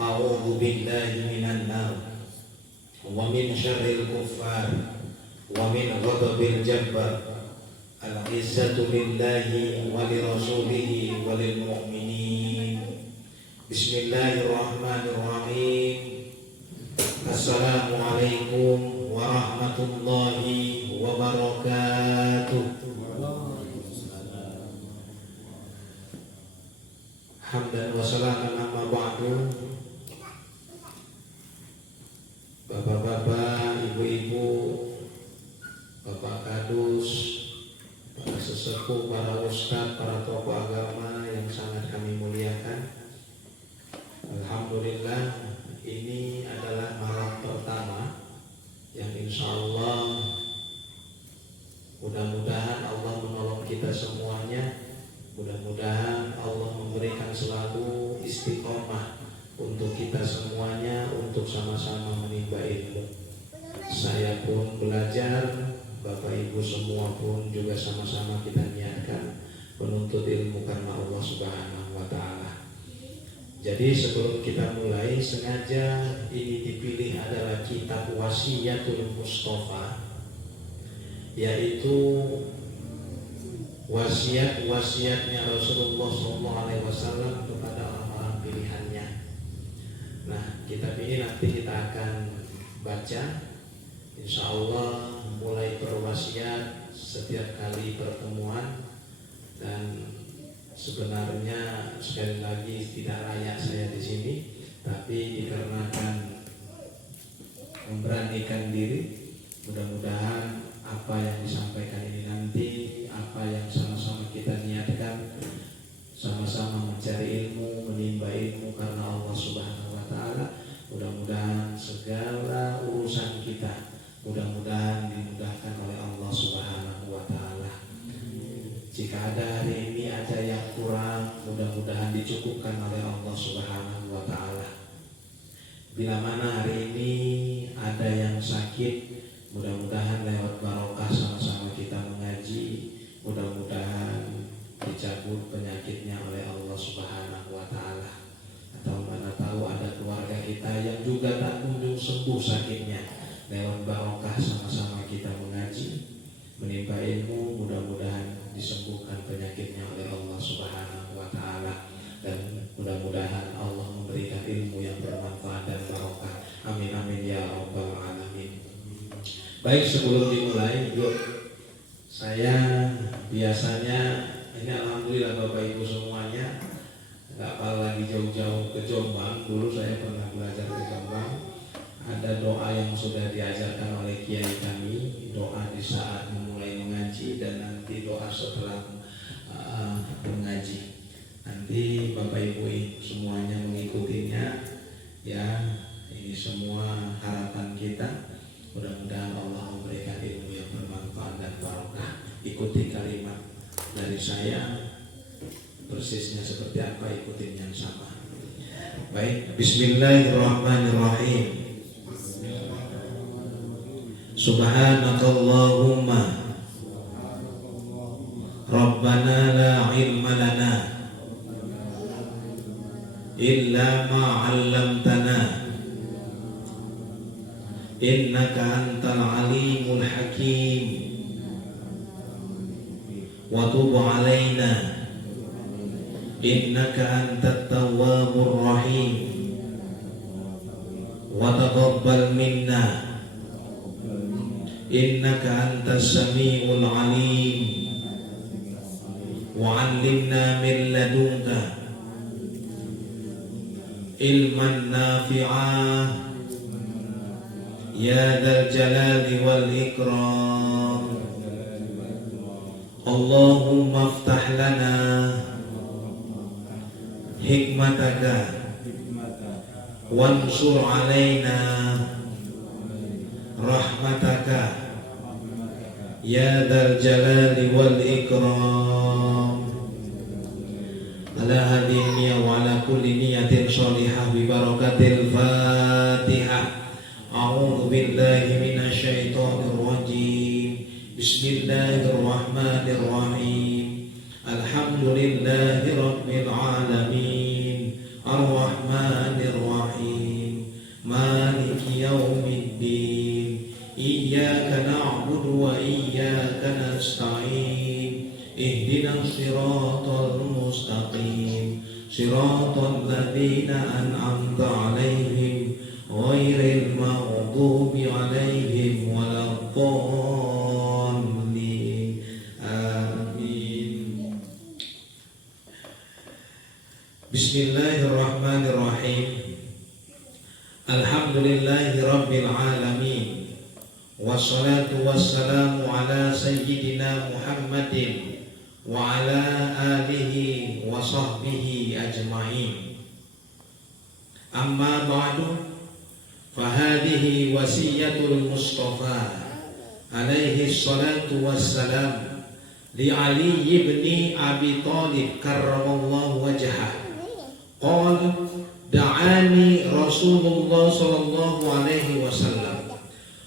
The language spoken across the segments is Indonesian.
A'udzu billahi minan nar wa min syarril kuffar wa min ghadabil jabbar. Al-izzatu lillahi wa li rasulihi wa lil mu'minin. Bismillahirrahmanirrahim. Assalamualaikum warahmatullahi wabarakatuh. Hamdan wa salaman amma ba'du. Bapak-bapak, ibu-ibu, bapak kadus, para sesepuh, para ustadz, para tokoh agama yang sangat kami muliakan. Alhamdulillah, ini adalah malam pertama yang insya Allah mudah-mudahan Allah menolong kita semuanya. Mudah-mudahan Allah memberikan selalu istiqomah untuk kita semuanya, untuk sama-sama menimba ilmu. Saya pun belajar, Bapak Ibu semua pun juga sama-sama kita niatkan menuntut ilmu karena Allah Subhanahu wa Ta'ala. Jadi sebelum kita mulai, sengaja ini dipilih adalah kitab Wasiyatul Mustafa, yaitu wasiatnya Rasulullah SAW kepada orang-orang pilihannya. Nah, kitab ini nanti kita akan baca, insya Allah mulai berwasiat setiap kali pertemuan. Dan sebenarnya sekali lagi tidak layak saya di sini, tapi dikarenakan memberanikan diri, mudah-mudahan apa yang disampaikan ini nanti, apa yang sama-sama kita niatkan, sama-sama mencari ilmu, menimba ilmu karena Allah Subhanahu wa Ta'ala, mudah-mudahan segala urusan kita mudah-mudahan dimudahkan oleh Allah Subhanahu wa Ta'ala. Jika ada hari ini ada yang kurang, mudah-mudahan dicukupkan oleh Allah Subhanahu wa Ta'ala. Bila mana hari ini ada yang sakit, mudah-mudahan lewat barokah sama-sama kita mengaji, mudah-mudahan dicabut penyakitnya oleh Allah Subhanahu wa Ta'ala. Atau mana tahu ada keluarga kita yang juga tak kunjung sembuh sakitnya, lewat barokah sama-sama kita mengaji, menimba ilmu, mudah-mudahan disembuhkan penyakitnya oleh Allah Subhanahu wa Ta'ala. Dan mudah-mudahan Allah memberikan ilmu yang bermanfaat dan barokah. Amin amin ya rabbal alamin. Baik, sebelum dimulai, yuk, saya biasanya ini alhamdulillah Bapak Ibu semuanya nggak perlu lagi jauh-jauh ke Jombang. Dulu saya pernah belajar ke Jombang. Ada doa yang sudah diajarkan oleh kiai kami, doa di saat memulai mengaji dan nanti doa setelah mengaji. Nanti Bapak Ibu semuanya mengikutinya, ya. Ini semua harapan kita. Mudah-mudahan Allah memberikan ilmu yang bermanfaat dan barokah. Ikuti kalimat dari saya, persisnya seperti apa, ikutin yang sama. Baik, Bismillahirrahmanirrahim. Subhanakallahumma Rabbana la ilma lana illa ma 'allamtana innaka antal alimul hakim wa tub alaina innaka antat tawwabur rahim wa taqabbal minna innaka antas samiul alim wa 'allimna min ladunka ilman nafi'ah ya dzal jalali wal ikram. Allahumma aftah lana hikmataka wansur alaina rahmataka ya dzal jalali wal ikram. Ala hadhihi wa ala kulli niyatin shalihah bi barakatil Fatihah. A'udzu billahi minasyaitonir rajim. Bismillahirrahmanirrahim. Alhamdulillahi rabbil alamin. Ar-Rahmanir Rahim. siratal mustaqim siratal ladzina an'amta 'alaihim ghairil maghdubi 'alaihim waladdallin. Amin. Bismillahirrahmanirrahim. Alhamdulillahi rabbil alamin. Wassalatu wassalamu ala sayyidina Muhammadin wa ala alihi wa sahbihi ajma'in. Amma ba'du, fahadihi wasiyatul Mustafa alaihi salatu wassalam li Ali ibn Abi Thalib karramallahu wajhah. Qala da'ani Rasulullah sallallahu alaihi wasallam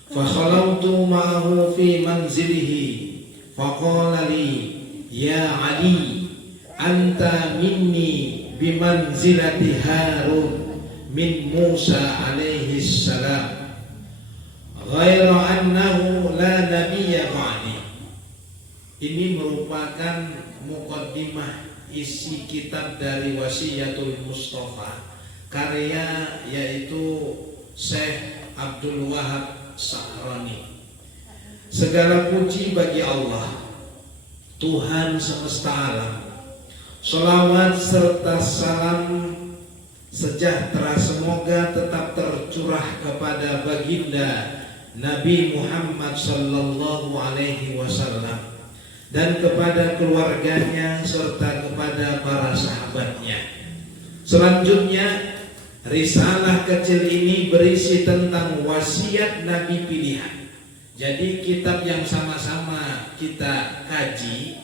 fakhalawtu ma'ahu fi manzilihi faqala li ya Ali anta minni bimanzilati Harun min Musa alaihi salam ghaira annahu la nabiyya ba'di. Ini merupakan muqaddimah isi kitab dari Wasiyatul Mustafa, karya yaitu Syekh Abdul Wahab Sa'rani. Segala puji bagi Allah, Tuhan semesta alam. Sholawat serta salam sejahtera semoga tetap tercurah kepada baginda Nabi Muhammad sallallahu alaihi wasallam dan kepada keluarganya serta kepada para sahabatnya. Selanjutnya, risalah kecil ini berisi tentang wasiat Nabi pilihan. Jadi kitab yang sama-sama kita kaji,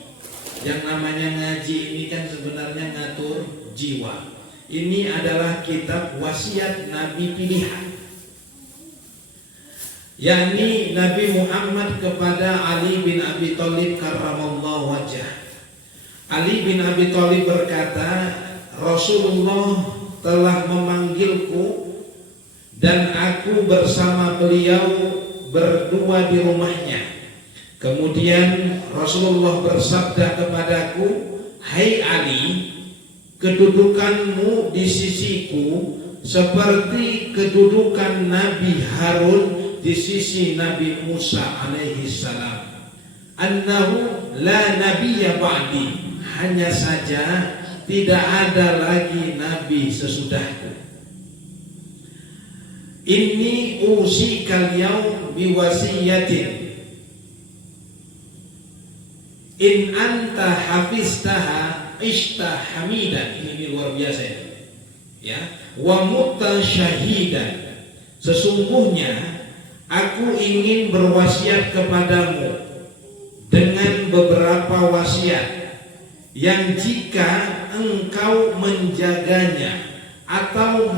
yang namanya ngaji ini kan sebenarnya ngatur jiwa. Ini adalah kitab wasiat Nabi pilihan, yakni Nabi Muhammad kepada Ali bin Abi Thalib karramallahu wajhah. Ali bin Abi Thalib berkata, Rasulullah telah memanggilku dan aku bersama beliau berdua di rumahnya. Kemudian Rasulullah bersabda kepadaku, hai Ali, kedudukanmu di sisiku seperti kedudukan Nabi Harun di sisi Nabi Musa alaihi salam. Annahu la nabiyya ba'di, hanya saja tidak ada lagi nabi sesudahku. Inni usikal yaum biwasiyatin in anta hafiztaha ishta hamidan. Ini luar biasa ya. Wa mutta syahidan, sesungguhnya aku ingin berwasiat kepadamu dengan beberapa wasiat yang jika engkau menjaganya atau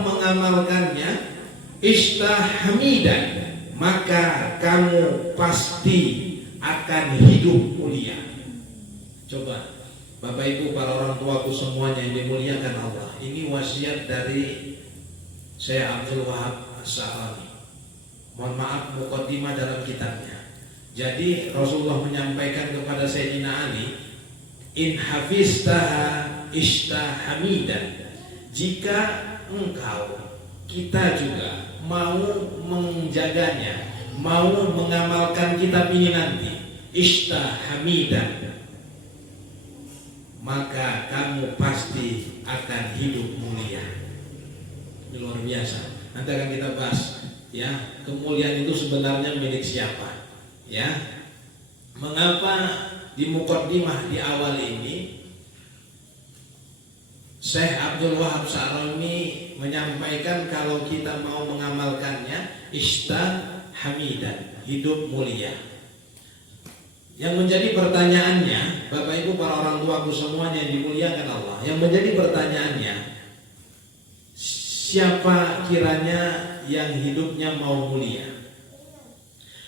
mengamalkannya istahamidan, maka kamu pasti akan hidup mulia. Coba Bapak Ibu, para orang tuaku semuanya yang dimuliakan Allah, ini wasiat dari Syekh Abdul Wahab Sa'rani. Mohon maaf, muqaddimah dalam kitabnya. Jadi Rasulullah menyampaikan kepada Sayyidina Ali, in hafiztaha ishtahamidan, jika engkau, kita juga mau menjaganya, mau mengamalkan kitab ini nanti, ishtahamidan, maka kamu pasti akan hidup mulia. Ini luar biasa. Nanti akan kita bahas ya, kemuliaan itu sebenarnya milik siapa. Ya, mengapa di muqaddimah di awal ini Syekh Abdul Wahab Sa'rani menyampaikan kalau kita mau mengamalkannya istahamidan, hidup mulia. Yang menjadi pertanyaannya, Bapak Ibu para orang tuaku semuanya yang dimuliakan Allah, yang menjadi pertanyaannya, siapa kiranya yang hidupnya mau mulia?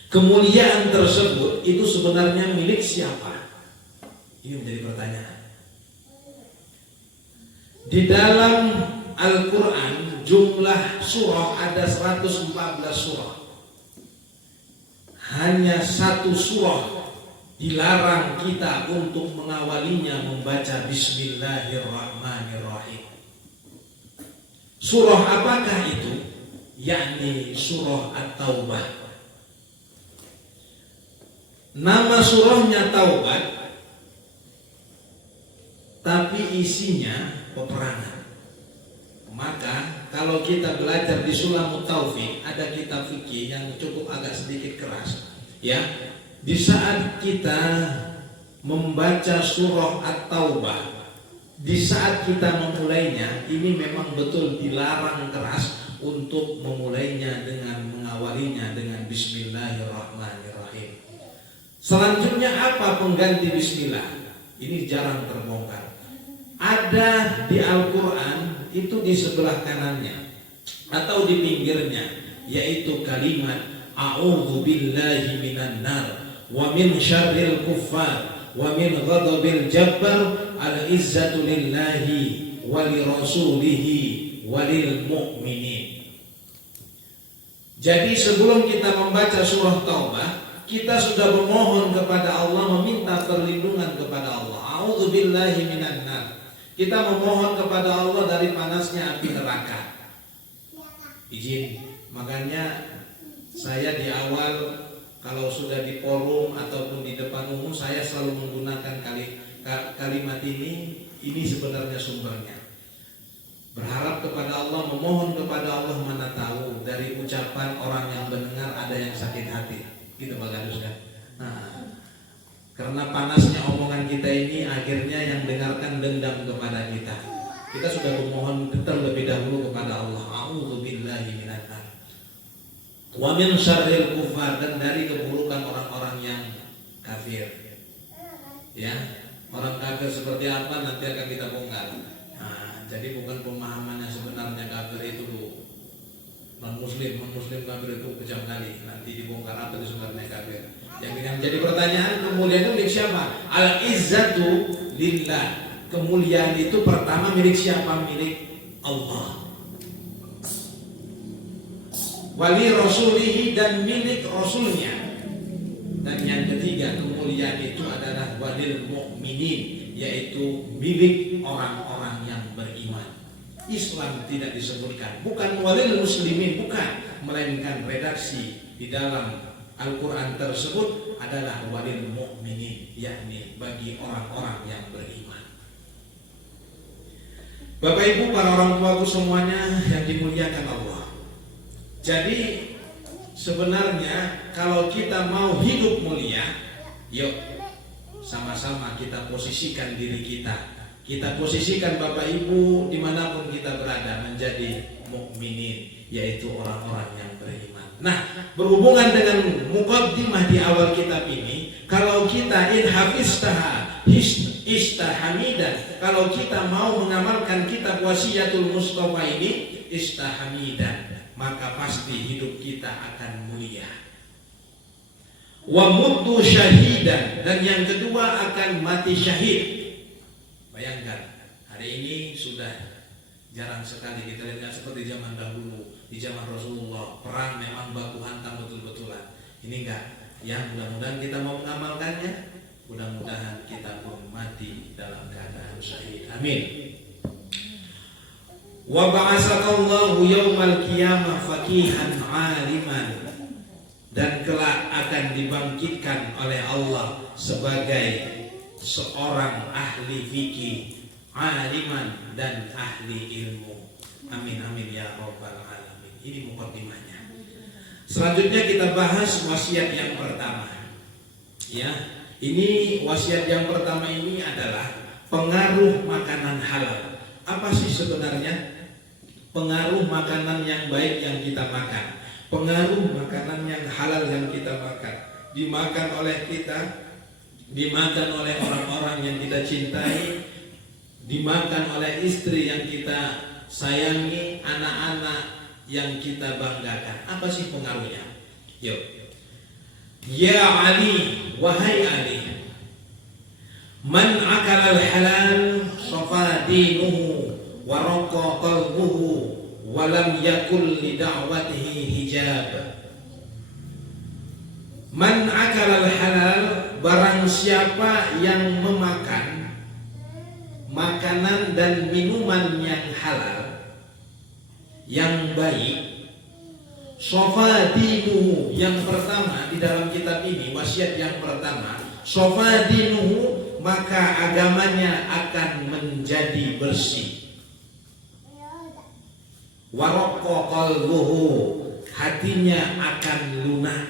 Kemuliaan tersebut itu sebenarnya milik siapa? Ini menjadi pertanyaan. Di dalam Al-Quran jumlah surah ada 114 surah. Hanya satu surah dilarang kita untuk mengawalinya membaca Bismillahirrahmanirrahim. Surah apakah itu? Yakni surah At-Taubah. Nama surahnya Taubat, tapi isinya peperangan. Maka kalau kita belajar di Sulamut Taufik, ada kitab fikih yang cukup agak sedikit keras, ya. Di saat kita membaca surah At-Taubah, di saat kita memulainya, ini memang betul dilarang keras untuk memulainya dengan mengawalinya dengan Bismillahirrahmanirrahim. Selanjutnya apa pengganti Bismillah? Ini jarang terbongkar. Ada di Al-Quran itu di sebelah kanannya atau di pinggirnya, yaitu kalimat A'udzu billahi minan nar wa min syarril kuffar wa min ghadabil jabbar al-izzatu lillahi wa li rasulihi wa lil mu'minin. Jadi sebelum kita membaca surah Taubah, kita sudah memohon kepada Allah, meminta perlindungan kepada Allah. A'udzu billahi minan nar. Kita memohon kepada Allah dari panasnya api neraka. Izin. Makanya saya di awal kalau sudah di forum ataupun di depan umum, saya selalu menggunakan kalimat ini. Ini sebenarnya sumbernya. Berharap kepada Allah, memohon kepada Allah, mana tahu dari ucapan orang yang mendengar ada yang sakit hati. Gitu Pak Gadus kan. Nah, karena panasnya omongan kita ini akhirnya yang dengarkan dendam kepada kita. Kita sudah memohon terlebih dahulu kepada Allah. A'udzu billahi minan nar. Wa min syarril kufar, dan dari keburukan orang-orang yang kafir. Ya, orang kafir seperti apa nanti akan kita bongkar. Nah, jadi bukan pemahamannya sebenarnya kafir itu non-muslim kafir itu kejam kali. Nanti dibongkar apa itu sebenarnya kafir. Yang jadi pertanyaan, kemuliaan itu milik siapa? Al-izzatu lillah. Kemuliaan itu pertama milik siapa? Milik Allah. Wali rasulihi, dan milik rasulnya. Dan yang ketiga, kemuliaan itu adalah walil mu'minin, yaitu milik orang-orang yang beriman. Islam tidak disebutkan, bukan walil muslimin, bukan, melainkan redaksi di dalam Al-Quran tersebut adalah walil mu'minin, yakni bagi orang-orang yang beriman. Bapak Ibu, para orang tuaku semuanya yang dimuliakan Allah. Jadi sebenarnya kalau kita mau hidup mulia, yuk sama-sama kita posisikan diri kita. Kita posisikan Bapak Ibu dimanapun kita berada menjadi mukminin, yaitu orang-orang yang beriman. Nah, berhubungan dengan muqaddimah di awal kitab ini, kalau kita inhafiztaha istahamidan, kalau kita mau mengamalkan kitab Wasiyatul Mustafa ini istahamidan, maka pasti hidup kita akan mulia. Wa mutu syahidan, dan yang kedua akan mati syahid. Bayangkan, hari ini sudah jarang sekali kita lihat seperti zaman dahulu, di zaman Rasulullah, perang memang baku hantam betul-betulan. Ini enggak, ya mudah-mudahan kita mau mengamalkannya, mudah-mudahan kita pun mati dalam keadaan syahid. Amin. Wa ba'asakallahu yaumal qiyamah faqihan 'aliman, dan kelak akan dibangkitkan oleh Allah sebagai seorang ahli fikih, 'aliman, dan ahli ilmu. Amin amin ya rabbal alamin. Ini muqaddimahnya. Selanjutnya kita bahas wasiat yang pertama. Ya, ini wasiat yang pertama ini adalah pengaruh makanan halal. Apa sih sebenarnya pengaruh makanan yang baik yang kita makan? Pengaruh makanan yang halal yang kita makan, dimakan oleh kita, dimakan oleh orang-orang yang kita cintai, dimakan oleh istri yang kita sayangi, anak-anak yang kita banggakan. Apa sih pengaruhnya? Yuk. Ya Ali, wahai Ali, man akala al-halal safa dinuhu wa raqa qalbuhu wa lam yakul li da'watihi hijab. Man akala al-halal, barang siapa yang memakan makanan dan minuman yang halal, yang baik, sofadinuhu, yang pertama di dalam kitab ini, wasiat yang pertama, sofadinuhu, maka agamanya akan menjadi bersih. Waraqqa qalbuhu, hatinya akan lunak.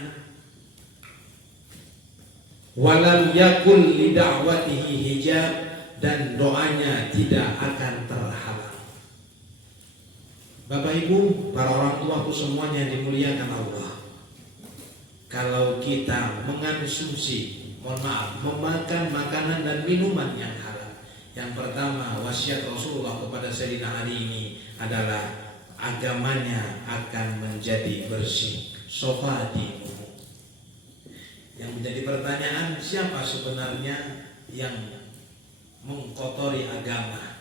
Walam yakul lida'watihi hijab, dan doanya tidak akan terhalang. Bapak Ibu, para orang tuaku semuanya dimuliakan Allah. Kalau kita mengonsumsi, memakan makanan dan minuman yang halal, yang pertama wasiat Rasulullah kepada Sayyidina Ali ini adalah agamanya akan menjadi bersih. Sofadi. Yang menjadi pertanyaan, siapa sebenarnya yang mengkotori agama?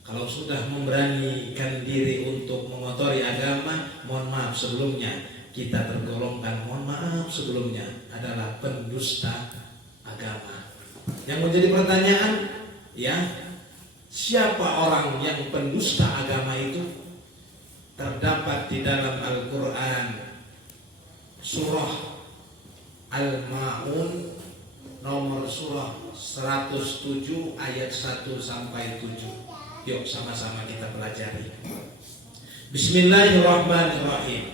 Kalau sudah memberanikan diri untuk mengotori agama, mohon maaf sebelumnya, kita tergolongkan, mohon maaf sebelumnya, adalah pendusta agama. Yang menjadi pertanyaan, ya, siapa orang yang pendusta agama itu? Terdapat di dalam Al-Quran surah Al-Ma'un nomor surah 107 ayat 1 sampai 7. Yuk sama-sama kita pelajari. Bismillahirrahmanirrahim.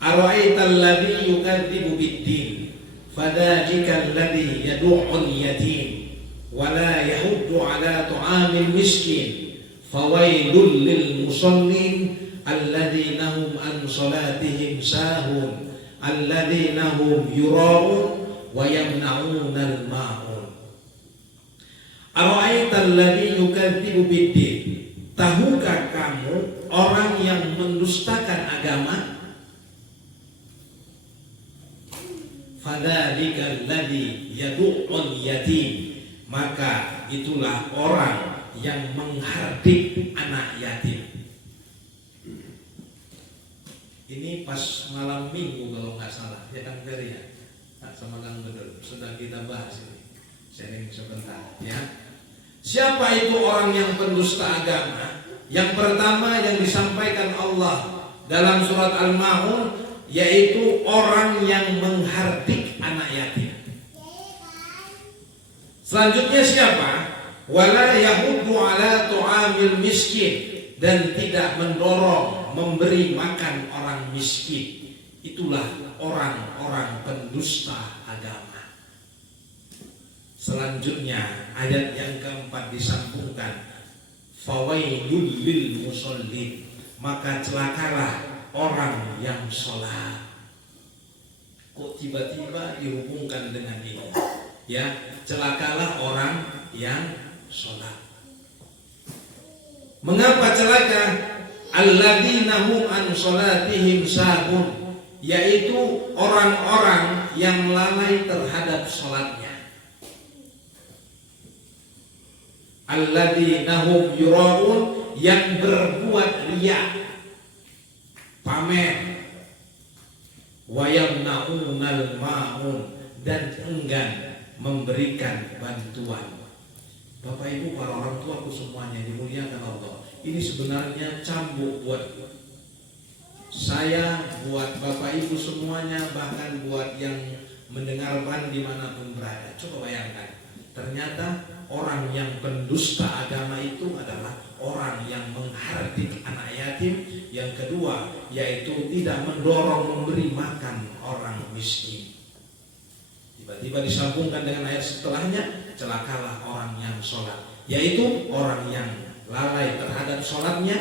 Ara'aital ladzi yukadzibu bid-din, fadzakal ladzi yad'ul yatim wa la yahuddu 'ala ta'amil miskin, fawailul lil musallin alladzina hum an salatihim sahun alladzina hum yura'un wa yamna'unal ma'un. Ara'aital ladzi yukadzibu bid-din, tahukah kamu orang yang mendustakan agama? Fadzalikal ladzi yad'ul yatim, maka itulah orang yang menghardik anak yatim. Ini pas malam minggu kalau nggak salah, ya Kang Ferry ya, sama Kang Bedul sudah kita bahas ini, sharing sebentar ya. Siapa itu orang yang pendusta agama? Yang pertama yang disampaikan Allah dalam surat Al-Ma'un, yaitu orang yang menghardik anak yatim. Selanjutnya siapa? Wala yahuddu ala tu'amil miskin, dan tidak mendorong memberi makan orang miskin. Itulah orang-orang pendusta agama. Selanjutnya ayat yang keempat disambungkan, fawailul lil musallin, maka celakalah orang yang sholat. Kok tiba-tiba dihubungkan dengan ini? Ya, celakalah orang yang sholat. Mengapa celaka? Alladzina hum an sholatihim sahun, yaitu orang-orang yang lalai terhadap sholatnya. Alladzina hum yura'un, yang berbuat riya, pamer, wa yamna'unal ma'un, dan enggan memberikan bantuan. Bapak Ibu, para orang tuaku semuanya dimuliakan Allah, ini sebenarnya cambuk buat saya, buat Bapak Ibu semuanya, bahkan buat yang mendengarkan dimanapun berada. Coba bayangkan, ternyata orang yang pendusta agama itu adalah orang yang menghardik anak yatim. Yang kedua, yaitu tidak mendorong memberi makan orang miskin. Tiba-tiba disambungkan dengan ayat setelahnya, celakalah orang yang sholat, yaitu orang yang lalai terhadap sholatnya,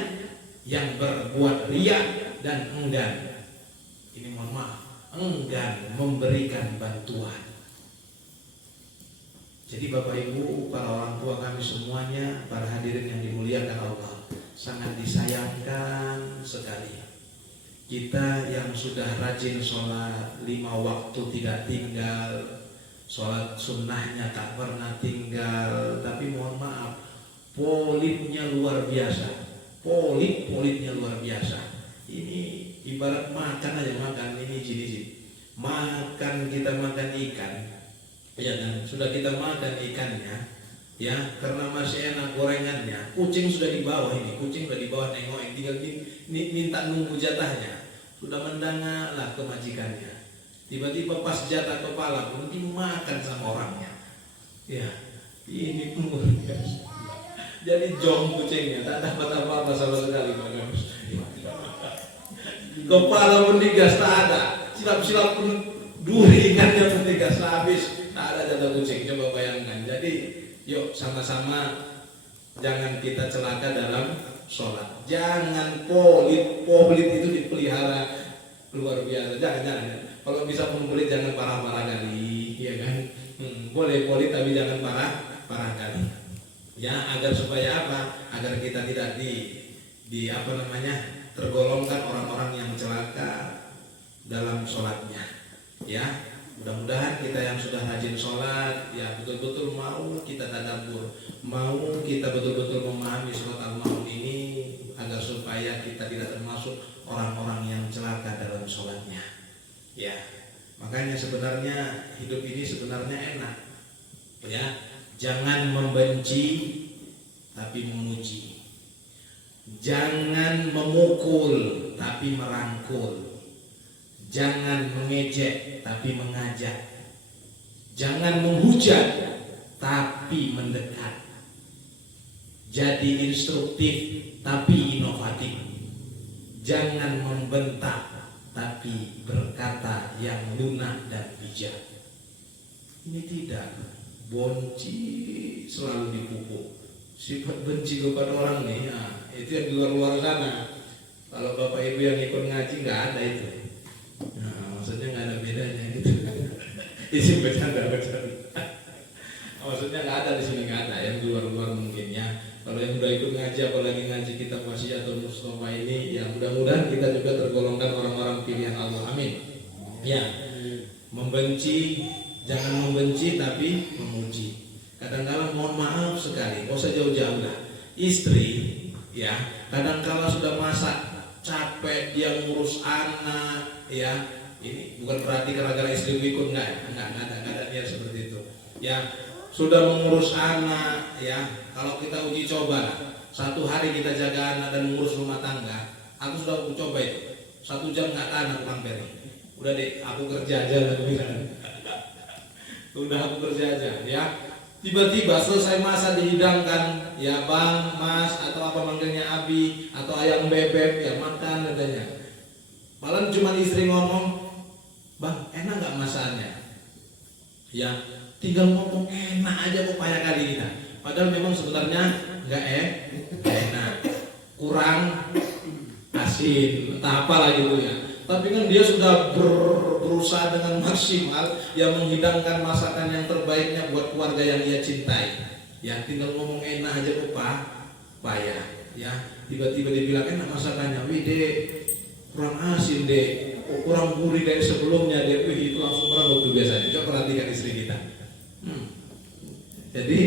yang berbuat riya dan enggan, ini mohon maaf, enggan memberikan bantuan. Jadi Bapak Ibu, para orang tua kami semuanya, para hadirin yang dimuliakan Allah, sangat disayangkan sekali kita yang sudah rajin sholat 5 waktu tidak tinggal, sholat sunnahnya tak pernah tinggal, tapi mohon maaf, politnya luar biasa, politnya luar biasa. Ini ibarat makan aja, makan ini makan, kita makan ikan, Ya kan, sudah kita makan ikannya, ya karena masih enak gorengannya. Kucing sudah di bawah ini, kucing sudah di bawah nengokin, tinggal minta nunggu jatahnya. Sudah mendengarlah ke majikannya. Tiba-tiba pas jatah kepala pun dimakan sama orangnya. Ya, ini pun luar biasa. Jadi jong kucingnya, tak dapat apa-apa sama sekali. Kepala pun digas, tak ada. Silap-silap pun duri ikannya pun digas, habis. Tak ada jatah kucing, coba bayangkan. Jadi yuk sama-sama jangan kita celaka dalam sholat. Jangan polit itu dipelihara luar biasa. Jangan. Kalau bisa pun polit jangan parah-parah kali, ya kan? Boleh polit tapi jangan parah kali. Ya, agar supaya apa? Agar kita tidak tergolongkan orang-orang yang celaka dalam sholatnya. Ya, mudah-mudahan kita yang sudah rajin sholat, ya betul-betul mau kita tadabbur, mau kita betul-betul memahami surat Al-Maun ini, agar supaya kita tidak termasuk orang-orang yang celaka dalam sholatnya. Ya, makanya sebenarnya hidup ini sebenarnya enak. Ya, jangan membenci tapi memuji. Jangan memukul tapi merangkul. Jangan mengejek tapi mengajak. Jangan menghujat tapi mendekat. Jadi instruktif tapi inovatif. Jangan membentak tapi berkata yang lunak dan bijak. Ini tidak. Benci selalu dipupuk. Sifat benci kepada orang nih, itu yang di luar sana. Kalau bapak ibu yang ikut ngaji nggak ada itu. Nah, maksudnya nggak ada bedanya gitu. Isi bercanda. Maksudnya nggak ada di sini, nggak ada. Yang di luar mungkin ya. Kalau yang udah ikut ngaji, apalagi ngaji kitab Wasiatul Mustafa ini, ya mudah-mudahan kita juga tergolongkan orang-orang pilihan Allah. Amin. Ya, membenci. Jangan membenci tapi memuji. Kadang-kala mohon maaf sekali, gak usah jauh-jauh lah. Istri, ya, kadang-kala sudah masak, capek dia ngurus anak, ya. Ini bukan berarti gara-gara istri ikut, enggak ada niat seperti itu. Ya, sudah mengurus anak, ya. Kalau kita uji coba lah, 1 hari kita jaga anak dan mengurus rumah tangga, aku sudah coba itu. 1 jam nggak tahan aku hampir. Udah deh, aku kerja aja lah. Udah aku kerja aja, ya. Tiba-tiba selesai masa dihidangkan, ya bang, mas, atau apa manggilnya abi, atau ayam bebek, ya makan katanya. Malah cuma istri ngomong, bang, enak nggak masakannya? Ya, tinggal ngomong enak aja upaya kali kita. Padahal memang sebenarnya nggak enak, kurang asin, entah apa lagi gitu ya. Tapi kan dia sudah berusaha dengan maksimal yang menghidangkan masakan yang terbaiknya buat keluarga yang dia cintai. Ya tinggal ngomong enak aja payah. Ya tiba-tiba dibilang enak masakannya, wih dek kurang asin dek, kurang gurih dari sebelumnya dek, wih itu langsung merenggut tuh biasanya. Coba perhatikan istri kita. Jadi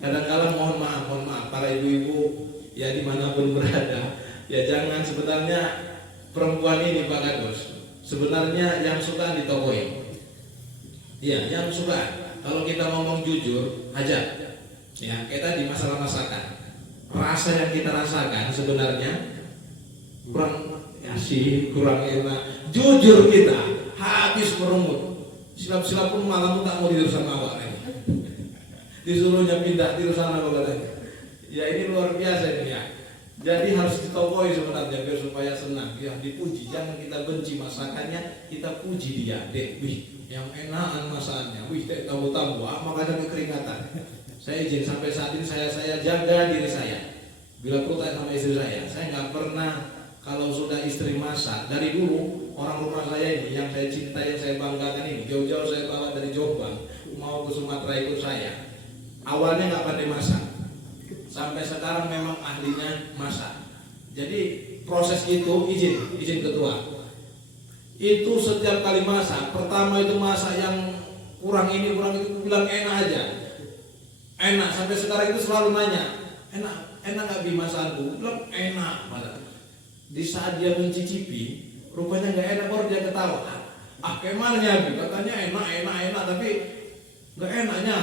kadang-kadang mohon maaf para ibu-ibu ya dimanapun berada, ya jangan sebenarnya perempuan ini Pak Gados sebenarnya yang suka ditokoin. Ya, yang suka. Kalau kita ngomong jujur aja, ya kayak tadi masalah masakan, rasa yang kita rasakan sebenarnya kurang asin, kurang enak. Jujur kita habis merumut. Silap-silap pun malam tak mau tidur sama awak lagi. Disuruhnya pindah tidur sana katanya. Ya ini luar biasa ini ya. Jadi harus ditokoi sebenarnya biar supaya senang, ya dipuji. Jangan kita benci masakannya, kita puji dia. Dek, wih, yang enakan masakannya. Wih, dek tahu-tahu, makanya kekeringatan. Saya izin sampai saat ini saya jaga diri saya. Bila perlu tanya sama istri saya nggak pernah kalau sudah istri masak. Dari dulu orang rumah saya ini yang saya cintai, yang saya banggakan ini, jauh-jauh saya bawa dari Jombang mau ke Sumatera ikut saya. Awalnya nggak pandai masak. Sampai sekarang memang ahlinya masak. Jadi proses itu izin ketua. Itu setiap kali masak, pertama itu masak yang kurang itu bilang enak aja. Enak sampai sekarang itu selalu nanya, enak nggak bi masakanku? Bilang enak malah. Di saat dia mencicipi, rupanya nggak enak baru dia ketawa. Kayak mana ya bi? Katanya enak tapi nggak enaknya,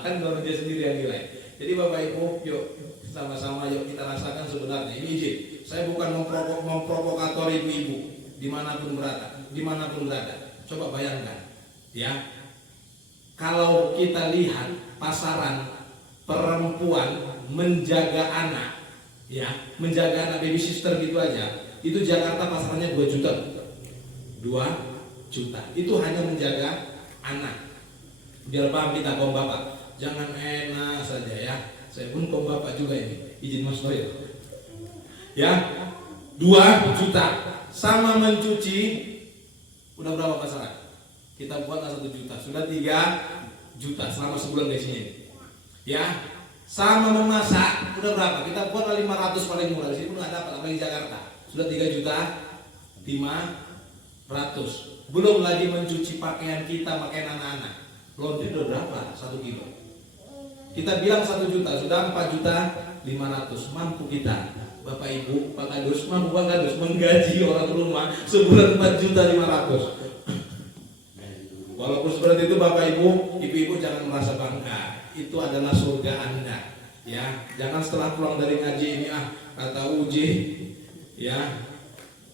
kan baru dia sendiri yang nilai. Jadi Bapak Ibu, yuk sama-sama yuk kita rasakan sebenarnya. Ini izin, saya bukan memprovokator ibu-ibu dimanapun berada. Coba bayangkan, ya, kalau kita lihat pasaran perempuan menjaga anak, ya, menjaga anak baby sister gitu aja, itu Jakarta pasarannya 2 juta. 2 juta. Itu hanya menjaga anak. Biar paham kita kaum bapak, jangan enak saja ya. Saya pun kaum bapak juga ini, izin Mas Toyo. Ya, 2 juta. Sama mencuci, udah berapa pasaran? Kita buat 1 juta, sudah 3 juta selama sebulan gajinya. Ya, sama memasak, udah berapa? Kita buat 500 paling murah. Di sini pun nggak dapat, apalagi di Jakarta. Sudah 3 juta 500. Belum lagi mencuci pakaian kita, pakaian anak-anak. Laundry udah berapa? 1 kilo. Kita bilang 1 juta, sudah 4 juta 500. Mampu kita, Bapak Ibu, Pak Kadus, mampu Pak Kadus menggaji orang rumah sebulan 4 juta 500. Walaupun seperti itu Bapak Ibu, ibu-ibu jangan merasa bangga. Itu adalah surga Anda. Ya, jangan setelah pulang dari ngaji ini kata Uji, ya,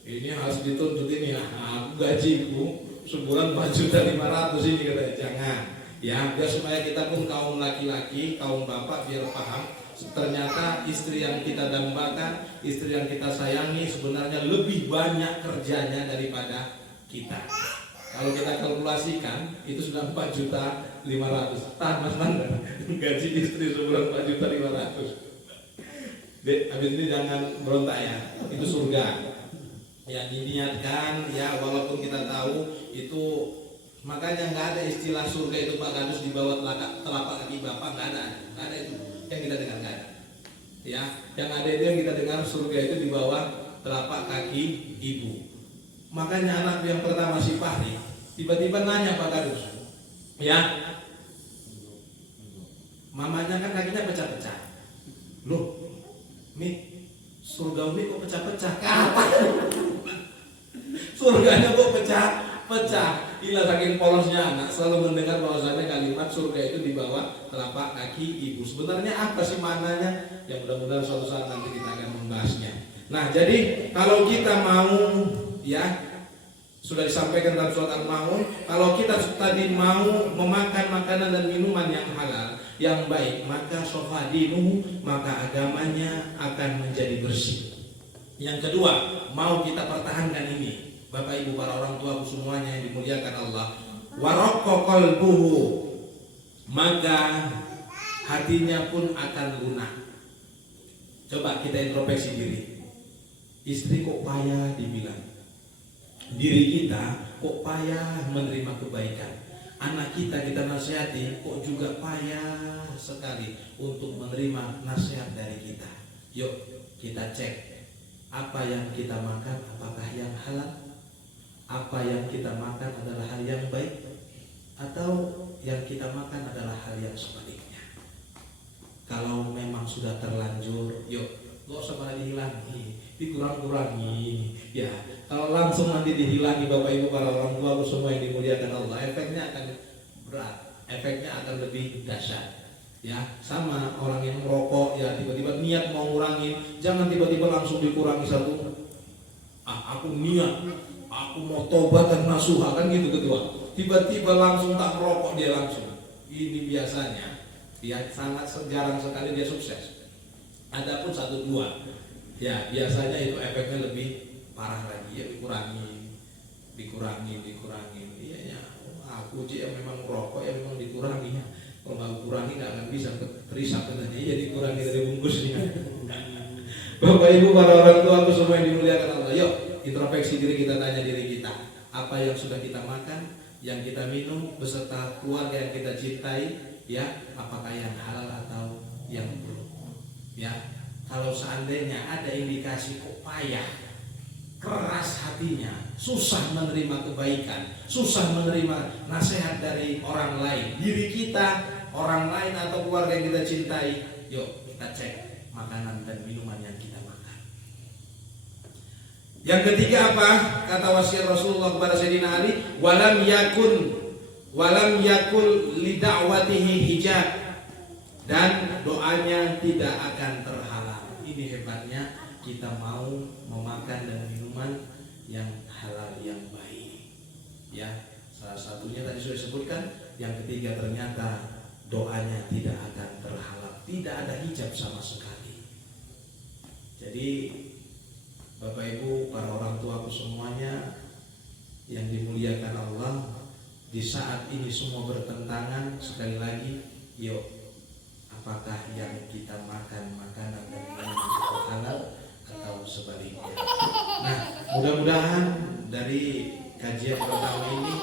ini harus dituntut ini aku gajiku sebulan 4 juta 500 ini katanya. Jangan. Ya, biar supaya kita pun kaum laki-laki, kaum bapak biar paham. Ternyata istri yang kita dambakan, istri yang kita sayangi sebenarnya lebih banyak kerjanya daripada kita. Kalau kita kalkulasikan itu sudah 4 juta 500. Tahan Mas Nanda, gaji istri sebulan 4 juta 500. Dek, habis ini jangan berontak ya. Itu surga. Ya diniatkan ya, walaupun kita tahu itu, makanya nggak ada istilah surga itu Pak Kadus di bawah telapak kaki Bapak, nggak ada itu yang kita dengar, nggak ada. Ya, yang ada itu yang kita dengar surga itu di bawah telapak kaki ibu. Makanya anak yang pertama si Fahri tiba-tiba nanya Pak Kadus, ya, mamanya kan kakinya pecah-pecah. Loh, Mi, surga Umi kok pecah-pecah? Kapan? Surganya kok pecah-pecah? Gila, saking polosnya anak selalu mendengar bahwasannya kalimat surga itu di bawah telapak kaki ibu. Sebenarnya apa sih maknanya? Ya mudah-mudahan suatu saat nanti kita akan membahasnya. Nah, jadi kalau kita mau, ya, sudah disampaikan dalam surat Al-Maun, kalau kita tadi mau memakan makanan dan minuman yang halal, yang baik, maka sofadinuhu, maka agamanya akan menjadi bersih. Yang kedua, mau kita pertahankan ini, Bapak Ibu para orang tua semuanya yang dimuliakan Allah, waraqqa qalbuhu, maka hatinya pun akan lunak. Coba kita introspeksi diri. Istri kok payah dibilang, diri kita kok payah menerima kebaikan, anak kita nasihati kok juga payah sekali untuk menerima nasihat dari kita. Yuk kita cek apa yang kita makan, apakah yang halal, apa yang kita makan adalah hal yang baik, atau yang kita makan adalah hal yang sebaliknya. Kalau memang sudah terlanjur, yuk gak usah malah dihilangi, dikurang-kurangi. Ya, kalau langsung nanti dihilangi Bapak Ibu para orang tua semua yang dimuliakan Allah, efeknya akan berat, efeknya akan lebih dahsyat. Ya, sama orang yang merokok, ya tiba-tiba niat mau ngurangin, jangan tiba-tiba langsung dikurangi satu. Aku niat, aku mau tobat dan nasuha, kan gitu ketua. Tiba-tiba langsung tak merokok dia langsung. Ini biasanya, dia sangat jarang sekali dia sukses. Adapun 1-2, ya biasanya itu efeknya lebih parah lagi, ya dikurangin. Iya ya, aku sih yang memang merokok ya memang dikurangi. Kalau nggak kurangi nggak akan bisa terisak katanya, ya dikurangi dari bungkusnya. Bapak Ibu para orang tua aku semua yang dimuliakan Allah, yuk introspeksi diri kita, tanya diri kita, apa yang sudah kita makan, yang kita minum beserta keluarga yang kita cintai, ya apakah yang halal atau yang belum. Ya, kalau seandainya ada indikasi kok payah, keras hatinya, susah menerima kebaikan, susah menerima nasihat dari orang lain, diri kita, orang lain atau keluarga yang kita cintai, yuk kita cek makanan dan minuman yang kita makan. Yang ketiga apa? Kata wasiat Rasulullah kepada Sayyidina Ali, walam yakun walam yakul lida'watihi hijab, dan doanya tidak akan terhalang. Ini hebatnya kita mau memakan dan minuman yang halal, yang baik. Ya, salah satunya tadi sudah disebutkan. Yang ketiga, ternyata doanya tidak akan terhalang, tidak ada hijab sama sekali. Jadi Bapak Ibu, para orang tuaku semuanya yang dimuliakan Allah, di saat ini semua bertentangan, sekali lagi, yuk, apakah yang kita makan makanan dan minuman itu halal atau sebaliknya? Nah, mudah-mudahan dari kajian pertama ini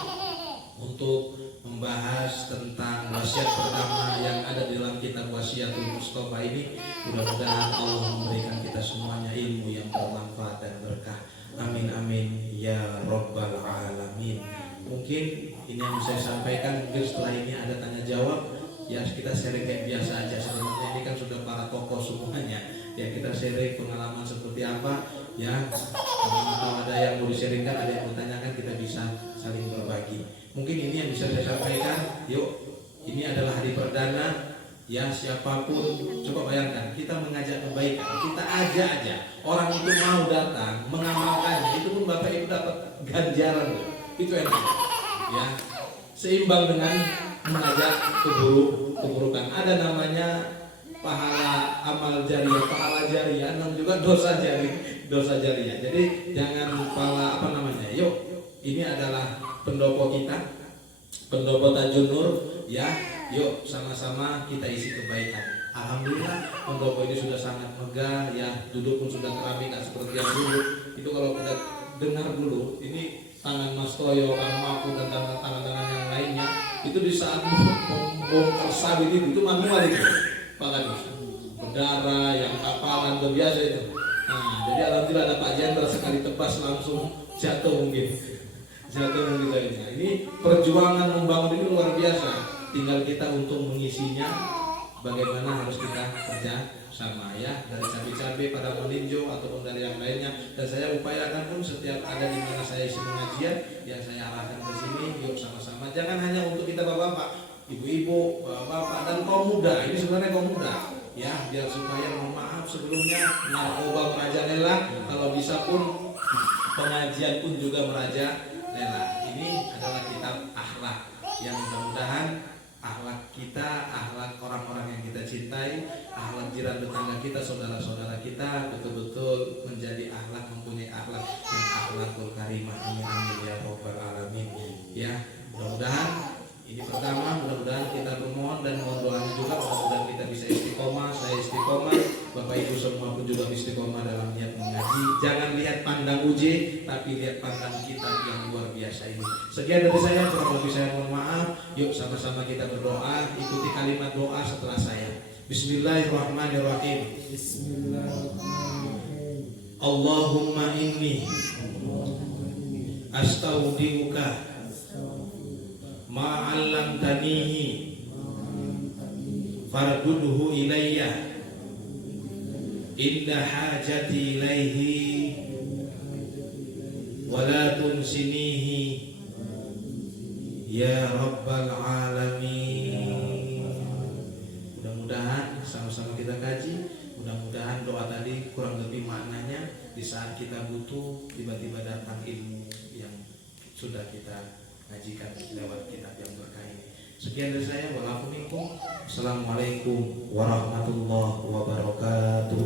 untuk membahas tentang wasiat pertama yang ada di dalam kitab Wasiatul Mustafa ini, mudah-mudahan Allah memberikan kita semuanya ilmu yang bermanfaat dan berkah. Amin amin ya rabbal alamin. Mungkin ini yang bisa saya sampaikan. Mungkin setelah ini ada tanya jawab, ya kita sharing kayak biasa aja. Sebenarnya ini kan sudah para tokoh semuanya, ya kita sharing pengalaman seperti apa, ya kalau ada yang mau di-sharingkan, ada yang mau tanyakan, kita bisa saling berbagi. Mungkin ini yang bisa saya sampaikan. Yuk, ini adalah hari perdana, ya siapapun, coba bayangkan kita mengajak kebaikan, kita ajak aja orang itu mau datang mengamalkannya, itu pun Bapak Ibu dapat ganjaran loh. Itu enak, ya seimbang dengan mengajak keburukan. Ada namanya pahala amal jariah, pahala jariah, dan juga dosa jariah. Jadi jangan lupa yuk, ini adalah pendopo kita, pendopo Tanjung Nur, ya. Yuk sama-sama kita isi kebaikan. Alhamdulillah pendopo ini sudah sangat megah, ya, duduk pun sudah terapi, nggak seperti yang dulu. Itu kalau kita dengar dulu, ini tangan Mas Toyo, Kang Mapu, dan tangan-tangan yang lainnya, itu di saat membongkar sawit itu manual itu, Pak Kadus, berdarah, yang kapalan, berbiasa itu. Nah, jadi alhamdulillah ada Pak Jenderal sekali tebas langsung jatuh mungkin. Nah, ini perjuangan membangun ini luar biasa. Tinggal kita untuk mengisinya, bagaimana harus kita kerja sama, ya, dari cabai-cabai pada meninjau ataupun dari yang lainnya. Dan saya upayakan pun setiap ada di mana saya isi pengajian, ya saya arahkan ke sini. Yuk sama-sama, jangan hanya untuk kita bapak-bapak, ibu-ibu, bapak-bapak, dan kaum muda. Ini sebenarnya kaum muda, ya, biar supaya, mohon maaf sebelumnya, narkoba merajalela, kalau bisa pun pengajian pun juga merajalela. Ini adalah kitab akhlak yang mudah-mudahan akhlak kita, akhlak orang-orang yang kita cintai, akhlak jiran tetangga kita, saudara-saudara kita betul-betul menjadi akhlak, mempunyai akhlak yang akhlakul karimah. Amin ya rabbal alamin. Ya, mudah-mudahan ini pertama, mudah-mudahan kita bermohon dan mohon doanya juga, mudah-mudahan kita bisa istiqomah, saya istiqomah, Bapak Ibu semua pun juga istiqomah dalam niat mengaji. Jangan lihat pandang uji, tapi lihat pandang kita yang luar biasa ini. Sekian dari saya, kurang lebih saya mohon maaf. Yuk sama-sama kita berdoa, ikuti kalimat doa setelah saya. Bismillahirrahmanirrahim. Allahumma inni astaudiuka ma'allamtanihi fardudhu ilayya inda hajati ilaihi wala tunsinihi ya rabbal alamin. Mudah-mudahan sama-sama kita kaji, mudah-mudahan doa tadi kurang lebih maknanya di saat kita butuh tiba-tiba datang ilmu yang sudah kita ngajikan lewat kitab yang berkah ini. Sekian dari saya, walaupun. Assalamualaikum warahmatullahi wabarakatuh.